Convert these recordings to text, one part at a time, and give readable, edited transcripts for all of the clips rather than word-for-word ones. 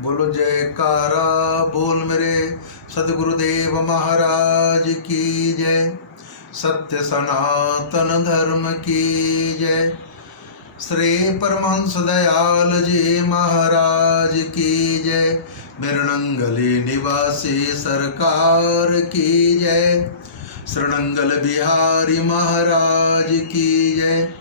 बोलो जयकारा बोल मेरे सद्गुरुदेव महाराज की जय। सत्य सनातन धर्म की जय। श्री परमहंस दयाल जी महाराज की जय। बिरनंगली निवासी सरकार की जय। श्रृणंगल बिहारी महाराज की जय।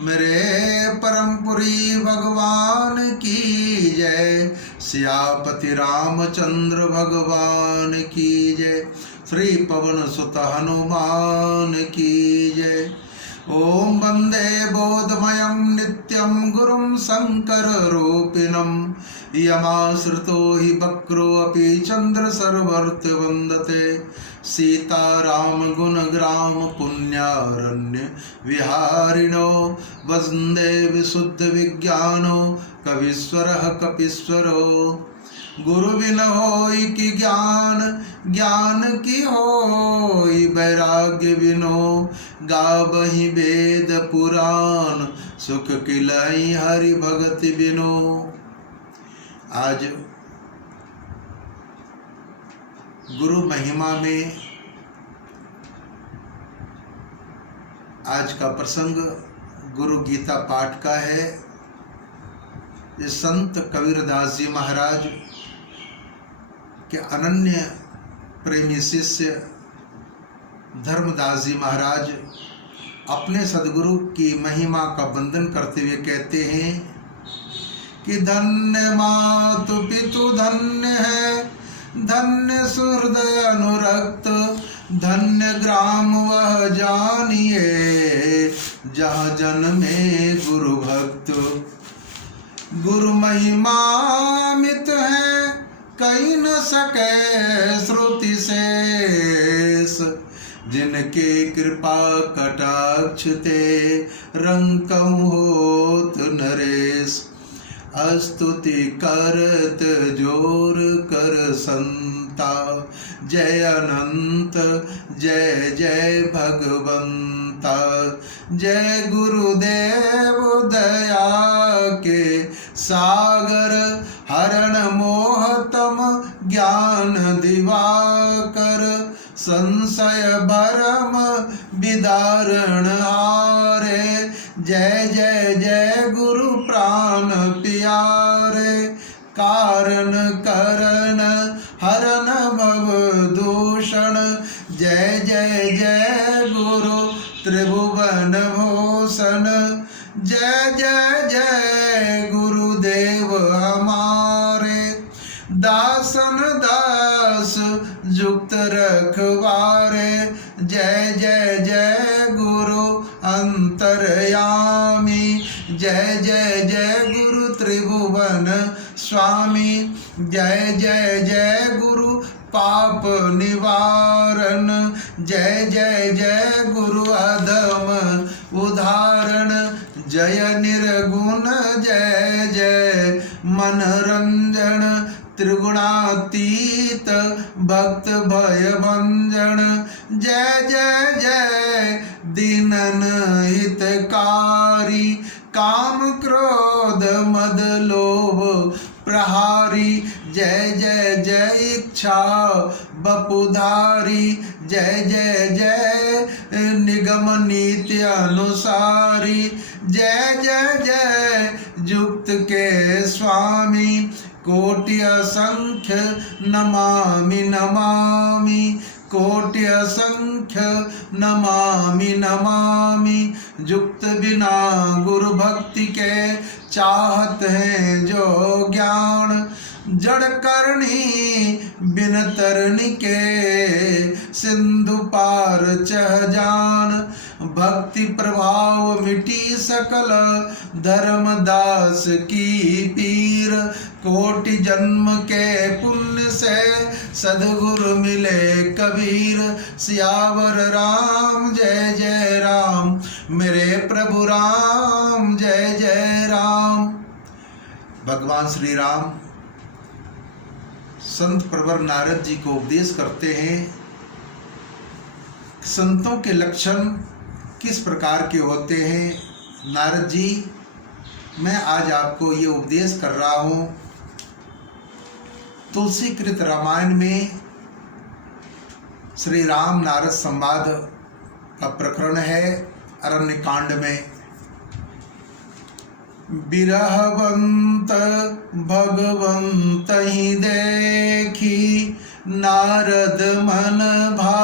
मेरे परमपुरी भगवान की जय। सियापति रामचंद्र भगवान की जय। श्री पवन सुत हनुमान की जय। ओम वंदे बोधमयं नित्यं गुरुं शंकर रूपिणं यमाश्रितो हि वक्रो अपि चंद्र सर्वर्थ वंदते। सीताराम गुणग्राम पुण्यारण्य विहारिणो वंदे विशुद्ध विज्ञानो कवीश्वरः कपीश्वरो। गुरु बिन होई कि ज्ञान, ज्ञान की होई वैराग्य बिनो। गावहि वेद पुराण सुख किलाई हरि भगति बिनो। आज गुरु महिमा में आज का प्रसंग गुरु गीता पाठ का है। ये संत कबीरदास जी महाराज के अनन्य प्रेमी शिष्य धर्मदास जी महाराज अपने सदगुरु की महिमा का वंदन करते हुए कहते हैं कि धन्य मातु पितु धन्य है, धन्य सुहृदय अनुरक्त, धन्य ग्राम वह जानिए जहाँ जन्मे गुरु भक्त। गुरु महिमामित है कहीं न सके श्रुति शेष। जिनके कृपा कटाक्ष ते रंकऊ होत नरेश। स्तुति करत जोर कर संता, जय अनंत जय जय भगवंता। जय गुरुदेव दया के सागर, हरण मोहतम ज्ञान दिवाकर। संशय भरम विदारण हारे, जय जय जय गुरु प्राण प्यारे। कारण करण हरण भव दूषण, जय जय जय गुरु त्रिभुवन भूषण। जय जय जय गुरुदेव हमारे, दासन दास जुक्त रखवारे। जय जय जय गुरु अंतरयामी, जय जय जय गुरु त्रिभुवन स्वामी। जय जय जय गुरु पाप निवारण, जय जय जय गुरु अधम उदाहरण। जय निर्गुण जय जय मनरंजन, त्रिगुणातीत भक्त भय भंजन। जय जय जय दीनन हितकारी, काम क्रोध मद लोभ प्रहारी। जय जय जय इच्छा बपुधारी, जय जय जय निगम नीति अनुसारी। जय जय जय युक्त के स्वामी, कोटि असंख्य नमामि नमामि। कोटि असंख्य नमामि नमामि। युक्त बिना गुरु भक्ति के चाहत है जो ज्ञान। जड़ करनी बिन तरनी के, सिंधु पार चह जान। भक्ति प्रभाव मिटी सकल, धर्मदास की पीर। कोटि जन्म के पुण्य से सद्गुरु मिले कबीर। सियावर राम जय जय राम, मेरे प्रभु राम जय जय राम। भगवान श्री राम संत प्रवर नारद जी को उपदेश करते हैं। संतों के लक्षण किस प्रकार के होते हैं। नारद जी, मैं आज आपको ये उपदेश कर रहा हूँ तुलसीकृत रामायण में श्री राम नारद संवाद का प्रकरण है। अरण्य कांड में बिरहवंत भगवंत ही देखी, नारद मन भा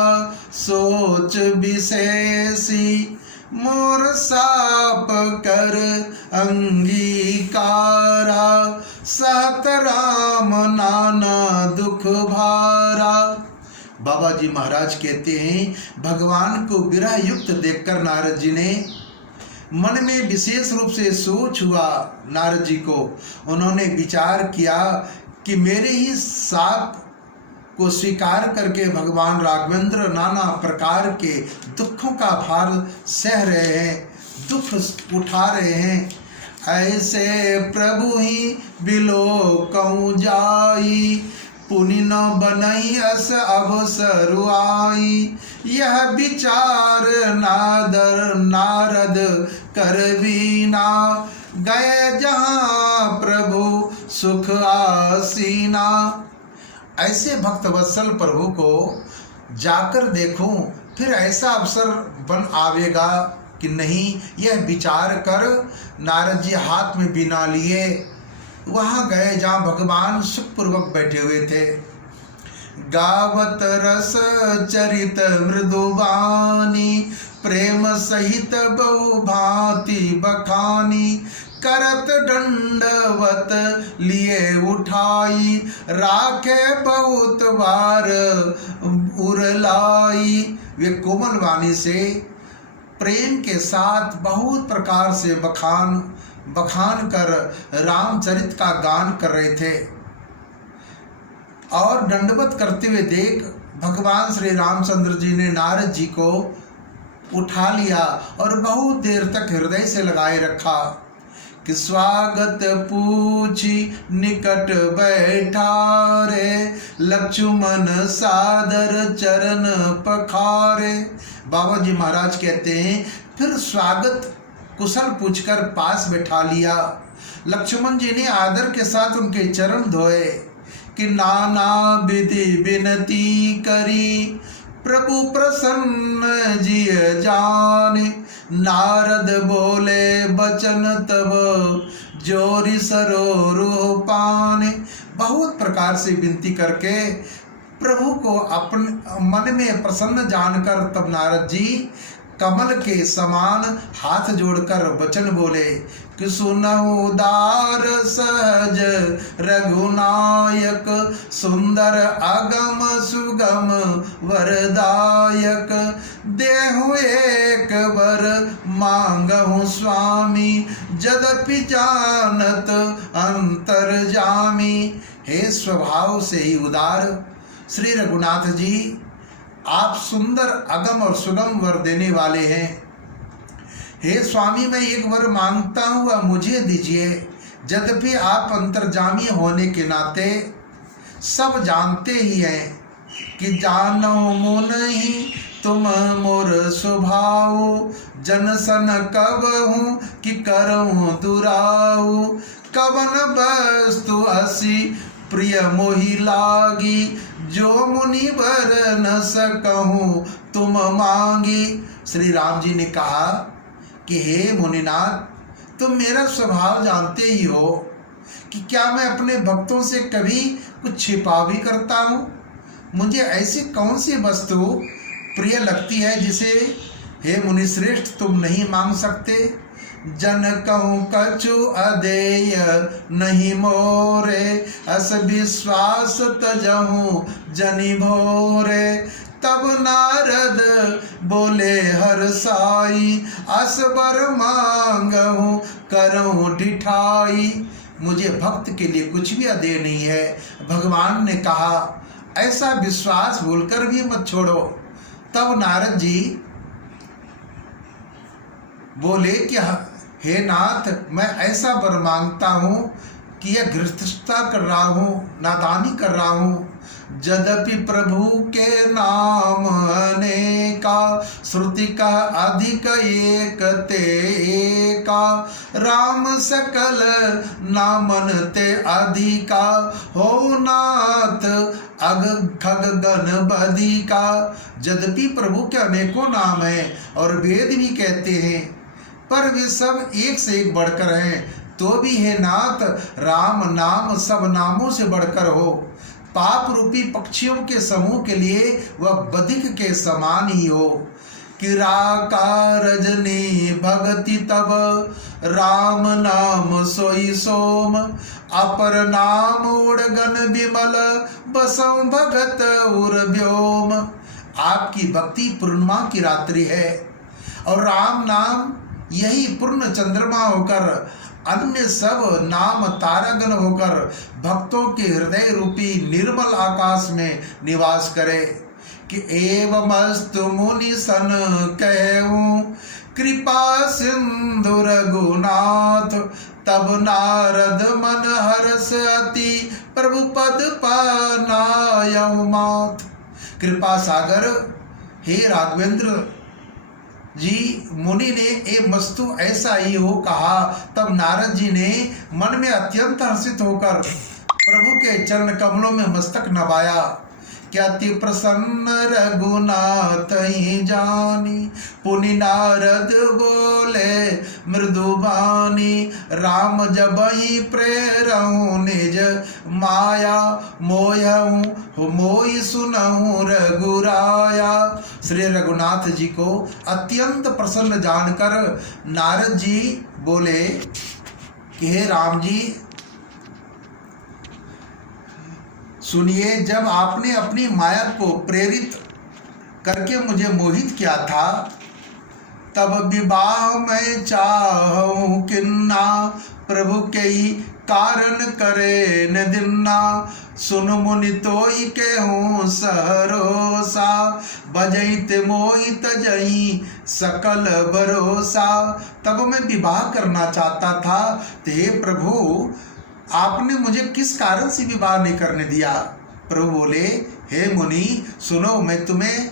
सोच विशेषी, मोर साप कर अंगीकारा, सहत राम नाना दुख भारा। बाबा जी महाराज कहते हैं, भगवान को विरह युक्त देखकर नारद जी ने मन में विशेष रूप से सोच हुआ। नारद जी को उन्होंने विचार किया कि मेरे ही साप को स्वीकार करके भगवान राघवेंद्र नाना प्रकार के दुखों का भार सह रहे हैं, दुख उठा रहे हैं। ऐसे प्रभु ही बिलोकऊं जाई, पुनि न बनई अस अवसर आई। यह विचार नारद करवीना, गए जहाँ प्रभु सुख आसीना। ऐसे भक्त वत्सल प्रभु को जाकर देखूं, फिर ऐसा अवसर बन आवेगा कि नहीं। यह विचार कर नारद जी हाथ में बीना लिए वहाँ गए जहाँ भगवान सुखपूर्वक बैठे हुए थे। गावत रस चरित मृदुबानी, प्रेम सहित बहु भांति बखानी। करत दंडवत लिए उठाई, राखे बहुत बार उरलाई। वे कोमल वाणी से प्रेम के साथ बहुत प्रकार से बखान कर रामचरित का गान कर रहे थे। और दंडवत करते हुए देख भगवान श्री रामचंद्र जी ने नारद जी को उठा लिया और बहुत देर तक हृदय से लगाए रखा कि स्वागत पूछी निकट बैठारे, लक्ष्मण सादर चरण पखारे। बाबा जी महाराज कहते हैं, फिर स्वागत कुशल पूछकर पास बैठा लिया। लक्ष्मण जी ने आदर के साथ उनके चरण धोए कि नाना विधि विनती करी, प्रभु प्रसन्न जिय जाने। नारद बोले बचन तब जोरी सरोरुह पाने। बहुत प्रकार से विनती करके प्रभु को अपने मन में प्रसन्न जानकर तब नारद जी कमल के समान हाथ जोड़कर वचन बोले कि सुनहु उदार सहज रघुनायक, सुंदर अगम सुगम वरदायक। देहु एक वर मांगहु स्वामी, जदपि जानत अंतर्जामी। हे स्वभाव से ही उदार श्री रघुनाथ जी, आप सुंदर अगम और सुगम वर देने वाले हैं। हे स्वामी, मैं एक वर मांगता हूँ, वह मुझे दीजिए। यद्यपि आप अंतर्जामी होने के नाते सब जानते ही हैं कि जानो मुन ही तुम मोर स्वभाव, जनसन कब हूँ कि करऊँ दुराऊ। कवन वस्तु असी प्रिय मोहि लागी, जो मुनि वर न सकहूँ तुम मांगी। श्री राम जी ने कहा कि हे मुनिनाथ, तुम मेरा स्वभाव जानते ही हो कि क्या मैं अपने भक्तों से कभी कुछ छिपा भी करता हूँ। मुझे ऐसी कौन सी वस्तु प्रिय लगती है जिसे हे मुनिश्रेष्ठ तुम नहीं मांग सकते। जन कहूँ कछु अदेय नहीं मोरे, अस विश्वास तजहूँ जनि भोरे। तब नारद बोले हर साई, असबर मांगहूँ करऊँ डिठाई। मुझे भक्त के लिए कुछ भी अदेय नहीं है। भगवान ने कहा ऐसा विश्वास भूलकर भी मत छोड़ो। तब नारद जी बोले कि हे नाथ, मैं ऐसा वर मांगता हूँ कि यह गृहस्थता कर रहा हूँ, नादानी कर रहा हूँ। यद्यपि प्रभु के नाम अनेका, श्रुति का अधिक एक ते एका। राम सकल नामन ते अधिका, हो नाथ अग खग गण बधिका। यद्यपि प्रभु के अनेकों नाम हैं और वेद भी कहते हैं, पर वे सब एक से एक बढ़कर हैं, तो भी हे नाथ राम नाम सब नामों से बढ़कर हो। पाप रूपी पक्षियों के समूह के लिए वह बधिक के समान ही हो। किराका रजनी भगति तब, राम नाम सोई सोम। अपर नाम उड़गन विमल, बसौ भगत उर व्योम। आपकी भक्ति पूर्णिमा की रात्रि है और राम नाम यही पूर्ण चंद्रमा होकर, अन्य सब नाम तारागण होकर भक्तों के हृदय रूपी निर्मल आकाश में निवास करे। कि एवमस्तु मुनि सन कहूँ, कृपा सिंधु रघुनाथ। तब नारद मन हर्ष अति, प्रभु पद पानायउ माथ। कृपा सागर हे राघवेंद्र जी, मुनि ने ए मस्तु ऐसा ही हो कहा। तब नारद जी ने मन में अत्यंत हर्षित होकर प्रभु के चरण कमलों में मस्तक नवाया। क्या अति प्रसन्न रघुनाथ ही जानी, पुनि नारद बोले मृदुबानी। राम जब ही प्रेरहूँ निज माया, मोहऊँ मोहि सुनऊँ रघुराया। श्री रघुनाथ जी को अत्यंत प्रसन्न जानकर नारद जी बोले कि हे राम जी, सुनिए, जब आपने अपनी माया को प्रेरित करके मुझे मोहित किया था, तब विवाह मैं चाहूँ किन्ना। प्रभु के ही कारण करे न दिन्ना। सुन मुनि तोई के हूँ सहरोसा, बजैत मोहित जही सकल भरोसा। तब मैं विवाह करना चाहता था, तो हे प्रभु आपने मुझे किस कारण से विवाह नहीं करने दिया। प्रभु बोले, हे मुनि सुनो, मैं तुम्हें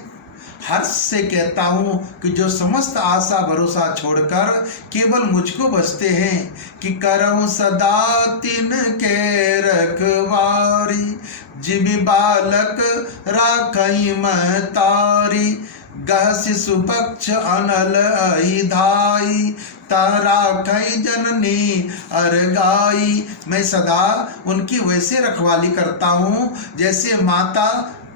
हर्ष से कहता हूँ कि जो समस्त आशा भरोसा छोड़कर केवल मुझको बसते हैं, कि करऊँ सदा तिन के रखवारी। जिबि बालक राखई महतारी, गह शिशु बक्ष अनल अहिधाई। तारा कई जननी अरगाई। मैं सदा उनकी वैसे रखवाली करता हूँ जैसे माता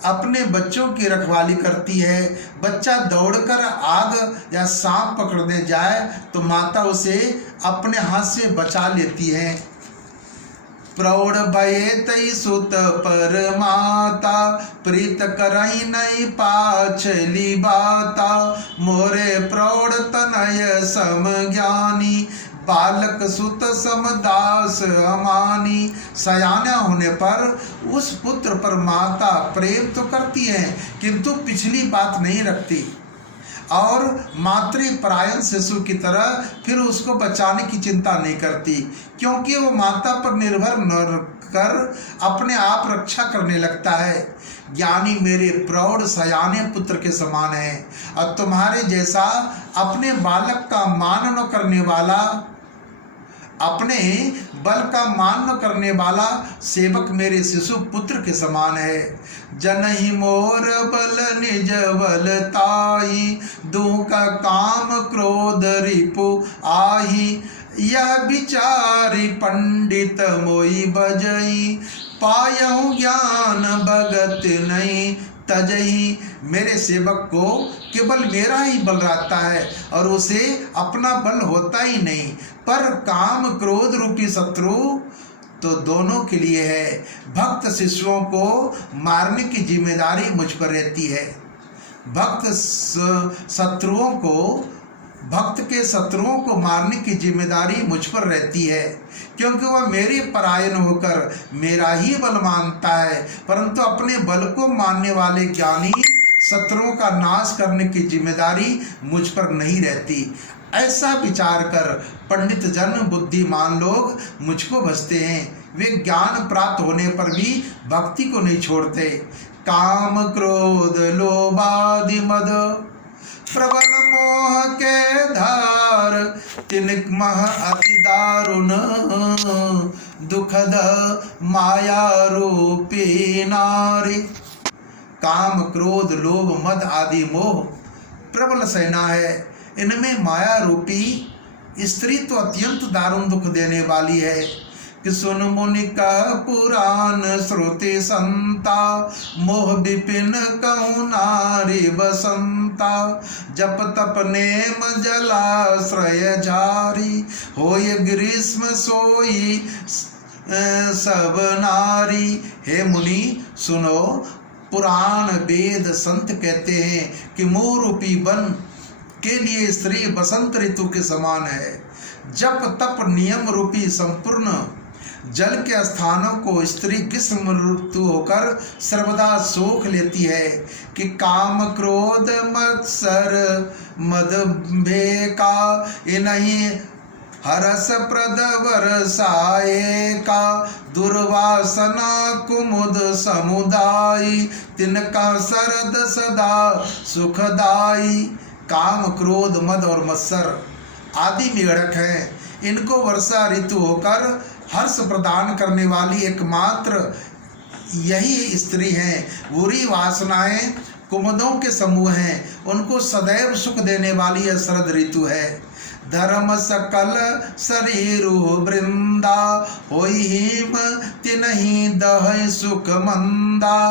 अपने बच्चों की रखवाली करती है। बच्चा दौड़कर आग या सांप पकड़ने जाए तो माता उसे अपने हाथ से बचा लेती है। प्रौढ़ भये तई सुत पर माता, प्रीत करई नहीं पाछली बाता। मोरे प्रौढ़ तनय सम ज्ञानी, बालक सुत समदास अमानी। सयाना होने पर उस पुत्र पर माता प्रेम तो करती है किंतु पिछली बात नहीं रखती और मातृपरायण शिशु की तरह फिर उसको बचाने की चिंता नहीं करती, क्योंकि वो माता पर निर्भर न कर अपने आप रक्षा करने लगता है। ज्ञानी मेरे प्रौढ़ सयाने पुत्र के समान है और तुम्हारे जैसा अपने बालक का मान न करने वाला, अपने बल का मान न करने वाला सेवक मेरे शिशु पुत्र के समान है। जनहि मोर बल निज बलताई, दूँ का काम क्रोध रिपु आही। यह विचारी पंडित मोई बजई, पायहु ज्ञान भगत नहीं तजही। मेरे सेवक को केवल मेरा ही बल रहता है और उसे अपना बल होता ही नहीं, पर काम क्रोध रूपी शत्रु तो दोनों के लिए है। भक्त शिष्यों को मारने की जिम्मेदारी मुझ पर रहती है। भक्त के शत्रुओं को मारने की जिम्मेदारी मुझ पर रहती है, क्योंकि वह मेरे परायण होकर मेरा ही बल मानता है, परंतु अपने बल को मानने वाले ज्ञानी शत्रुओं का नाश करने की जिम्मेदारी मुझ पर नहीं रहती। ऐसा विचार कर पंडित जन बुद्धिमान लोग मुझको भजते हैं। वे ज्ञान प्राप्त होने पर भी भक्ति को नहीं छोड़ते। काम क्रोध लोभादि मद प्रबल मोह के धार, तिनक मह अति दारुण दुखद माया रूपी नारी। काम क्रोध लोभ मद आदि मोह प्रबल सेना है, इनमें माया रूपी स्त्री तो अत्यंत दारुण दुख देने वाली है। कि सुन मुनि का पुराण श्रुति संता, मोह विपिन कहूँ नारी बसंता। जप तप नेम जलाश्रय झारी, होय ग्रीष्म सोई सब नारी। हे मुनि सुनो, पुराण वेद संत कहते हैं कि मोह रूपी वन के लिए स्त्री बसंत ऋतु के समान है। जप तप नियम रूपी संपूर्ण जल के स्थानों को स्त्री ग्रीष्म ऋतु होकर सर्वदा सोख लेती है। कि काम क्रोध मत्सर मद भेका, इन्हीं हरस प्रद वर्षाए का। दुर्वासना कुमुद समुदायी, तिनका शरद सदा सुखदाई। काम क्रोध मद और मत्सर आदि मेढक हैं, इनको वर्षा ऋतु होकर हर्ष प्रदान करने वाली एकमात्र यही स्त्री हैं। बुरी वासनाएं कुमुदों के समूह हैं, उनको सदैव सुख देने वाली यह शरद ऋतु है। धर्म सकल शरीरु वृंदा, होई हिम तिनहि दह सुख मंदा।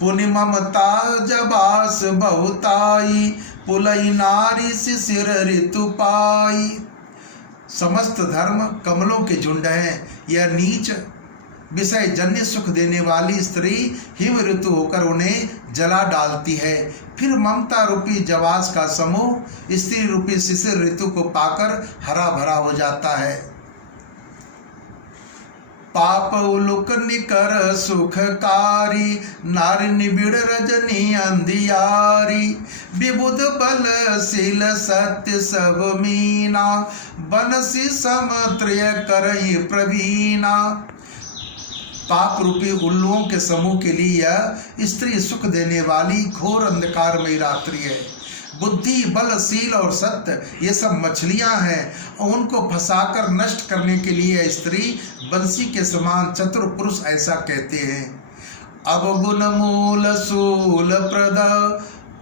पुनि ममता जबास बहुताई, पुलई नारी शिशिर ऋतु पाई। समस्त धर्म कमलों के झुंड हैं, यह नीच विषय जन्य सुख देने वाली स्त्री हिम ऋतु होकर उन्हें जला डालती है। फिर ममता रूपी जवास का समूह स्त्री रूपी शिशिर ऋतु को पाकर हरा भरा हो जाता है। पाप उलुक निकर सुखकारी, नारी निबिड़ रजनी अंधियारी। विबुध बलशील सत्य सब मीना, बनसी समत्रिय करही प्रवीणा। पाप रूपी उल्लुओं के समूह के लिए यह स्त्री सुख देने वाली घोर अंधकारमयी रात्रि है। बुद्धि बलशील और सत्य ये सब मछलियां हैं, उनको फंसाकर नष्ट करने के लिए स्त्री बंसी के समान चतुर पुरुष ऐसा कहते हैं। अवगुण मूल सूल प्रद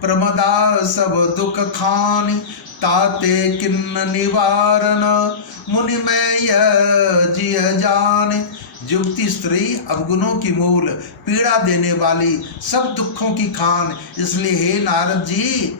प्रमदा सब दुख खान, ताते किन्न निवारण मुनि में यह जिय जान। युक्ति स्त्री अवगुणों की मूल, पीड़ा देने वाली, सब दुखों की खान। इसलिए हे नारद जी,